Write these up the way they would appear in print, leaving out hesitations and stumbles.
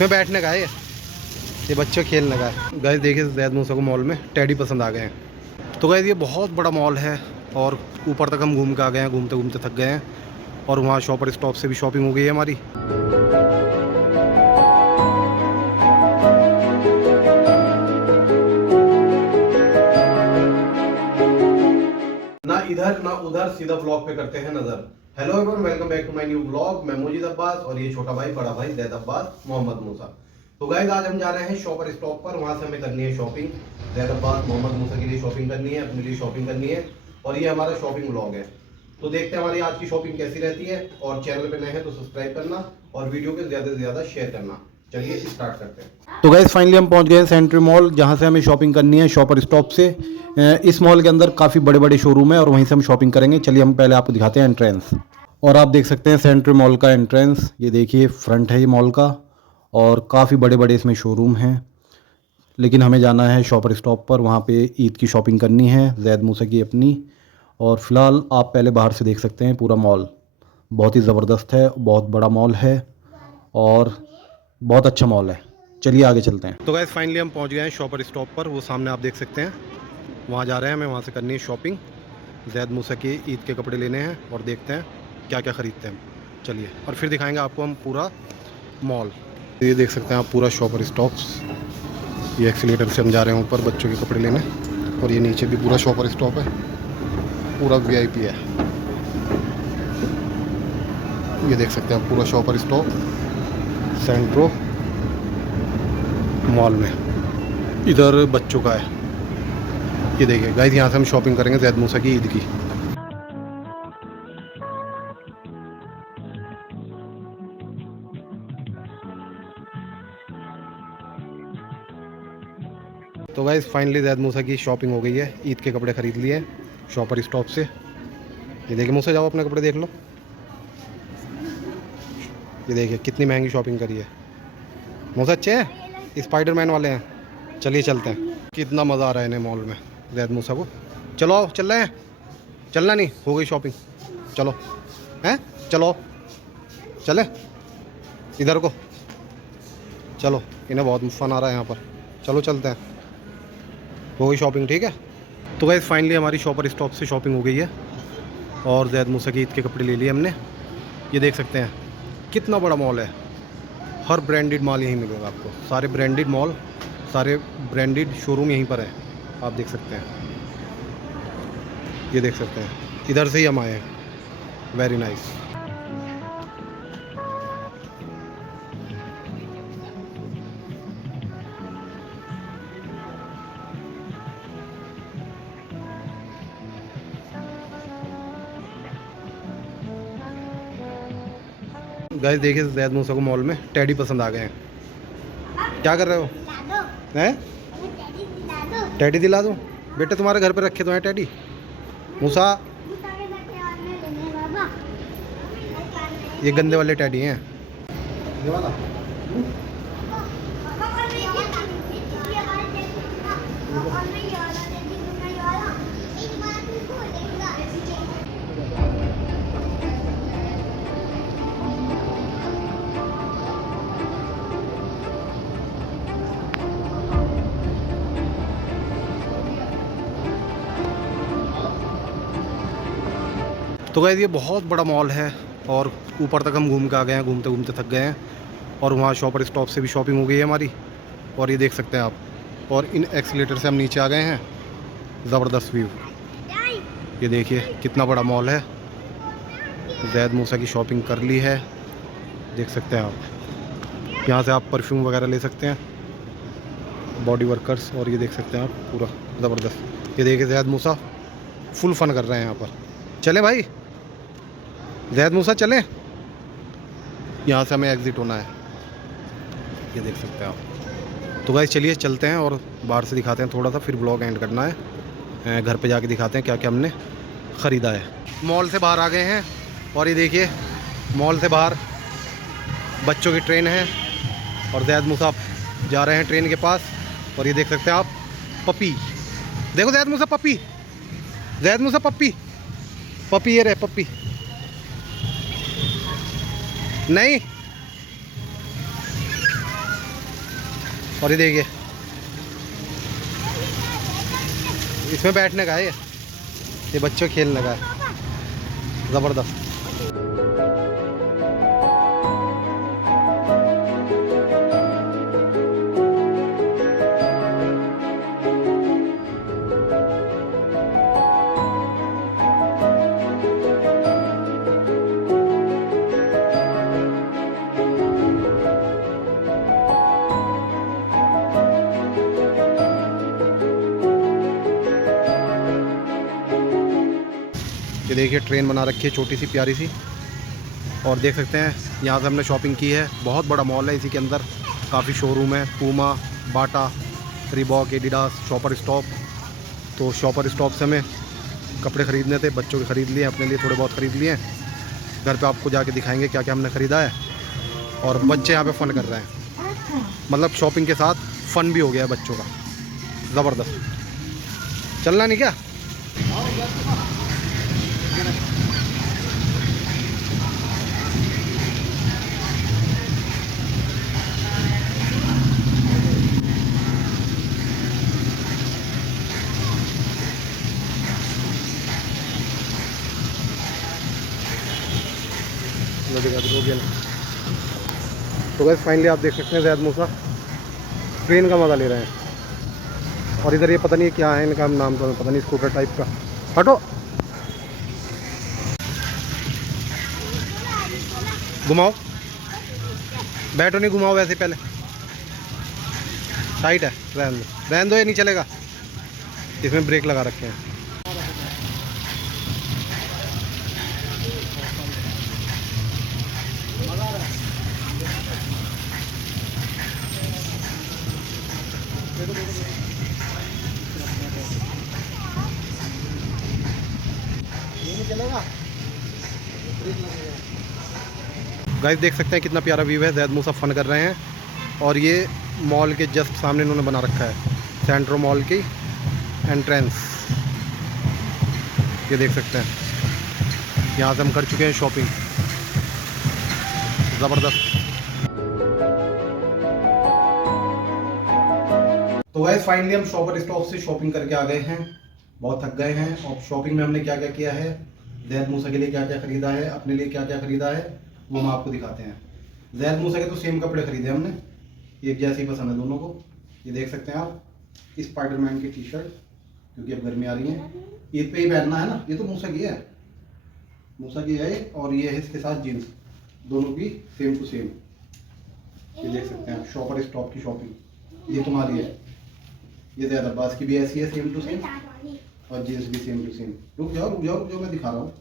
इसमें बैठने का है ये बच्चे खेलने का है। गाइस देखिए ज़ैद मूसा को मॉल में टेडी पसंद आ गए हैं। तो गाइस ये बहुत बड़ा मॉल है और ऊपर तक हम घूम के आ गए हैं, घूमते घूमते थक गए हैं। और वहाँ शॉपर स्टॉप से भी शॉपिंग हो गई है हमारी। ना इधर ना उधर, सीधा व्लॉग पे करते हैं नजर। Hello everyone, welcome back to my new vlog. मैं मोजिद अब्बास और ये छोटा भाई बड़ा भाई ज़ैद अब्बास मोहम्मद मूसा। तो गाइस आज हम जा रहे हैं शॉपर स्टॉप पर, वहां से हमें करनी है शॉपिंग। ज़ैद अब्बास मोहम्मद मूसा के लिए शॉपिंग करनी है, अपने लिए शॉपिंग करनी है और ये हमारा शॉपिंग व्लॉग है। तो देखते हैं हमारी आज की शॉपिंग कैसी रहती है। और चैनल पे नए हैं तो सब्सक्राइब करना और वीडियो को ज्यादा से ज्यादा शेयर करना। चलिए स्टार्ट करते हैं। तो गाइस फाइनली हम पहुंच गए हैं सेंट्री मॉल, जहां से हमें शॉपिंग करनी है शॉपर स्टॉप से। इस मॉल के अंदर काफ़ी बड़े बड़े शोरूम है और वहीं से हम शॉपिंग करेंगे। चलिए हम पहले आपको दिखाते हैं एंट्रेंस। और आप देख सकते हैं सेंट्री मॉल का एंट्रेंस, ये देखिए फ्रंट है ये मॉल का। और काफ़ी बड़े बड़े इसमें शोरूम हैं, लेकिन हमें जाना है शॉपर स्टॉप पर, वहाँ पे ईद की शॉपिंग करनी है ज़ैद मूसा की अपनी। और फिलहाल आप पहले बाहर से देख सकते हैं पूरा मॉल, बहुत ही ज़बरदस्त है, बहुत बड़ा मॉल है और बहुत अच्छा मॉल है। चलिए आगे चलते हैं। तो गाइस फाइनली हम पहुंच गए हैं शॉपर स्टॉप पर, वो सामने आप देख सकते हैं। वहां जा रहे हैं, हमें वहां से करनी है शॉपिंग। ज़ैद मूसा के ईद के कपड़े लेने हैं और देखते हैं क्या क्या ख़रीदते हैं। चलिए और फिर दिखाएंगे आपको हम पूरा मॉल। ये देख सकते हैं आप पूरा शॉपर स्टॉप्स। ये एक्सीलेटर से हम जा रहे हैं ऊपर बच्चों के कपड़े लेने। और ये नीचे भी पूरा शॉपर स्टॉप है, पूरा वीआईपी है। ये देख सकते हैं पूरा शॉपर स्टॉप सेंट्रो मॉल में, इधर बच्चों का है। ये देखिए गाइस, यहाँ से हम शॉपिंग करेंगे ज़ैद मूसा की ईद की। तो गाइस फाइनली ज़ैद मूसा की शॉपिंग हो गई है, ईद के कपड़े ख़रीद लिए शॉपर स्टॉप से। ये देखिए मूसा, जाओ अपने कपड़े देख लो। ये देखिए कितनी महंगी शॉपिंग करी है मूसा। अच्छे हैं, स्पाइडरमैन वाले हैं। चलिए चलते हैं। कितना मज़ा आ रहा है इन्हें मॉल में ज़ैद मूसा को। चलो आओ, चल रहे हैं। चलना नहीं, हो गई शॉपिंग। चलो हैं, चलो चले इधर को। चलो, इन्हें बहुत फन आ रहा है यहाँ पर। चलो चलते हैं, हो गई शॉपिंग। ठीक है। तो गाइस फाइनली हमारी शॉपर स्टॉप से शॉपिंग हो गई है और ज़ैद मूसा की ईद के कपड़े ले लिए हमने। ये देख सकते हैं कितना बड़ा मॉल है, हर ब्रांडेड माल यहीं मिलेगा आपको। सारे ब्रांडेड मॉल, सारे ब्रांडेड शोरूम यहीं पर हैं, आप देख सकते हैं। ये देख सकते हैं, इधर से ही हम आए हैं। Very nice. गाइस देखिए ज़ैद मूसा को मॉल में टेडी पसंद आ गए हैं। क्या कर रहे हो? हैं? टेडी दिला दूँ? बेटे तुम्हारे घर पे रखे तो हैं टेडी। मूसा, ये गंदे वाले टेडी हैं। ये वाला? तो गाइस ये बहुत बड़ा मॉल है और ऊपर तक हम घूम के आ गए हैं, घूमते घूमते थक गए हैं। और वहाँ शॉपर स्टॉप से भी शॉपिंग हो गई है हमारी। और ये देख सकते हैं आप। और इन एक्सीलेटर से हम नीचे आ गए हैं। ज़बरदस्त व्यू। ये देखिए कितना बड़ा मॉल है। ज़ैद मूसा की शॉपिंग कर ली है, देख सकते हैं आप। यहाँ से आप परफ्यूम वगैरह ले सकते हैं, बॉडी वर्कर्स। और ये देख सकते हैं आप पूरा ज़बरदस्त। ये देखिए ज़ैद मूसा फुल फन कर रहे हैं यहाँ पर। चलें भाई ज़ैद मूसा चलें। यहाँ से हमें एग्ज़िट होना है, ये देख सकते हैं आप। तो गाइस चलिए चलते हैं और बाहर से दिखाते हैं थोड़ा सा, फिर ब्लॉग एंड करना है। घर पे जाके दिखाते हैं क्या क्या हमने ख़रीदा है। मॉल से बाहर आ गए हैं और ये देखिए मॉल से बाहर बच्चों की ट्रेन है और ज़ैद मूसा जा रहे हैं ट्रेन के पास। और ये देख सकते हैं आप पपी, देखो ज़ैद मूसा पपी, ज़ैद मूसा पपी, पपी ये रहे पपी। नहीं और ये देखिए इसमें बैठने का है, ये बच्चों खेलने का है, ज़बरदस्त। ये देखिए ट्रेन बना रखी है छोटी सी प्यारी सी, और देख सकते हैं यहाँ से हमने शॉपिंग की है। बहुत बड़ा मॉल है, इसी के अंदर काफ़ी शोरूम है, पूमा, बाटा, रीबॉक, एडिडास, शॉपर स्टॉप। तो शॉपर स्टॉप से हमें कपड़े ख़रीदने थे, बच्चों के ख़रीद लिए, अपने लिए थोड़े बहुत ख़रीद लिए। घर पे आपको जाके दिखाएंगे क्या क्या हमने ख़रीदा है। और बच्चे यहाँ पे फ़न कर रहे हैं, मतलब शॉपिंग के साथ फ़न भी हो गया है बच्चों का, ज़बरदस्त। चलना नहीं क्या? तो गाइस फाइनली आप देख सकते हैं ज़ैद मूसा ट्रेन का मज़ा ले रहे हैं। और इधर ये पता नहीं क्या है इनका नाम, तो पता नहीं, स्कूटर टाइप का। हटो, घुमाओ, बैठो नहीं, घुमाओ वैसे पहले, टाइट है, रहने दो, रहने दो, ये नहीं चलेगा, इसमें ब्रेक लगा रखे हैं। गाइस देख सकते हैं कितना प्यारा व्यू है, ज़ैद मूसा फ़न कर रहे हैं। और ये मॉल के जस्ट सामने इन्होंने बना रखा है, सेंट्रो मॉल की एंट्रेंस, ये देख सकते हैं। यहाँ से हम कर चुके हैं शॉपिंग, ज़बरदस्त। तो गाइस फाइनली हम शॉपर स्टॉप से शॉपिंग करके आ गए हैं, बहुत थक गए हैं। और शॉपिंग में हमने क्या क्या किया है, ज़ैद मूसा के लिए क्या क्या ख़रीदा है, अपने लिए क्या क्या ख़रीदा है, वो हम आपको दिखाते हैं। ज़ैद मूसा के तो सेम कपड़े खरीदे हमने, एक जैसी पसंद है दोनों को। ये देख सकते हैं आप, स्पाइडरमैन की टी शर्ट, क्योंकि अब गर्मी आ रही है, ईद पे ही पहनना है ना, ये तो मूसा की है, मूसा की है। और ये है इसके साथ जीन्स, दोनों की सेम टू सेम। ये देख सकते हैं शॉपर स्टॉप की शॉपिंग, ये तुम्हारी है। ये ज़ैद अब्बास की भी ऐसी है, सेम टू सेम, और जीन्स भी सेम टू सेम। रुक जाओ रुक जाओ रुक जाओ, मैं दिखा रहा हूँ।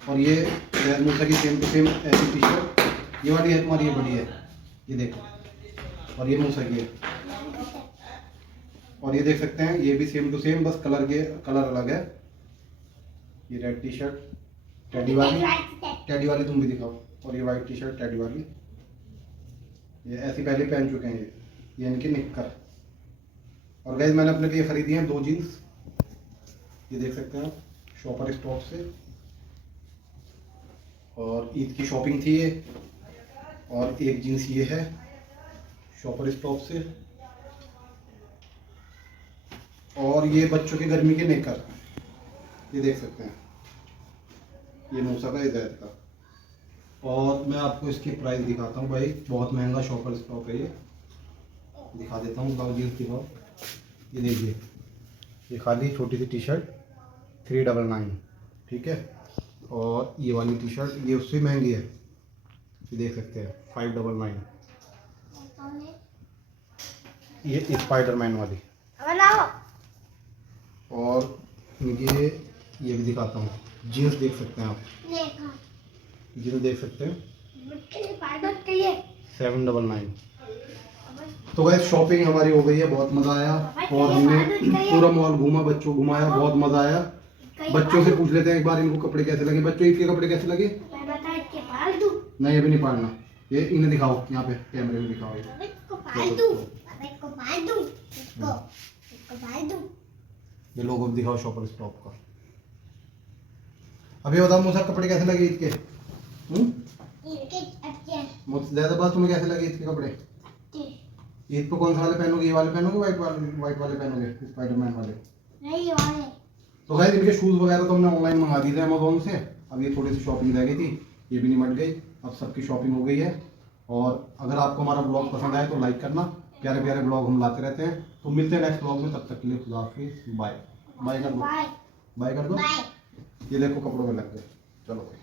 और ये ज़ैद मूसा की सेम टू सेम ऐसी टी शर्ट, ये वाली है तुम्हारी, ये बड़ी है, ये देखो। और ये मूसा की है। और ये देख सकते हैं ये भी सेम टू सेम, बस कलर अलग है। ये रेड टी शर्ट टेडी वाली तुम भी दिखाओ। और ये वाइट टी शर्ट टेडी वाली, ये ऐसी पहले पहन चुके हैं, ये इनकी निक्कर। और गाइस मैंने अपने लिए खरीदी हैं 2 जीन्स, ये देख सकते हैं आप, शॉपर स्टॉप से। और ईद की शॉपिंग थी ये। और एक जीन्स ये है शॉपर स्टॉप से। और ये बच्चों के गर्मी के नेकर, ये देख सकते हैं, ये मूसा का, ये ज़ैद का। और मैं आपको इसकी प्राइस दिखाता हूँ भाई, बहुत महंगा शॉपर स्टॉप है ये, दिखा देता हूँ। ब्लाउज जीन्स दिखाओ, ये देखिए, ये खाली छोटी सी टी शर्ट 399, ठीक है। और ये वाली टी शर्ट ये उससे महंगी है, ये देख सकते हैं 599, ये स्पाइडरमैन वाली। और ये भी दिखाता हूँ, जीन्स देख सकते हैं आप, जीन्स देख सकते हैं 799। तो गाइस शॉपिंग हमारी हो गई है, बहुत मज़ा आया। और हमने पूरा मॉल घूमा, बच्चों को घुमाया, बहुत मज़ा आया। बच्चों से पूछ लेते हैं एक बार इनको कपड़े कैसे लगे। बच्चों ईद के कपड़े कैसे लगे? नहीं अभी नहीं पालना, ये इन्हें दिखाओ, यहाँ पे कैमरे में दिखाओ। ये लोगो दिखाओ शॉपर स्टॉप का। अभी बताओ मूसा कपड़े कैसे लगे ईद के? ज़्यादा बात तुम्हें कैसे लगे ईद के कपड़े? ईद पे कौन सा वाले पहनोगे, ये वाले पहनोगे, व्हाइट वाले पहनोगे, स्पाइडरमैन वाले? नहीं ये वाले। तो गाइस इनके शूज वगैरह तो हमने ऑनलाइन मंगा दिए थे अमेजोन से। अब ये थोड़ी सी शॉपिंग रह गई थी, ये भी निमट गई। अब सबकी शॉपिंग हो गई है। और अगर आपको हमारा ब्लॉग पसंद आए तो लाइक करना, प्यारे प्यारे ब्लॉग हम लाते रहते हैं। तो मिलते हैं नेक्स्ट ब्लॉग में, तब तक के लिए खुदा हाफिज़, बाय। बाय कर दो, बाय बाय कर दो। बाय। ये देखो कपड़ों में लग गए, चलो भाई।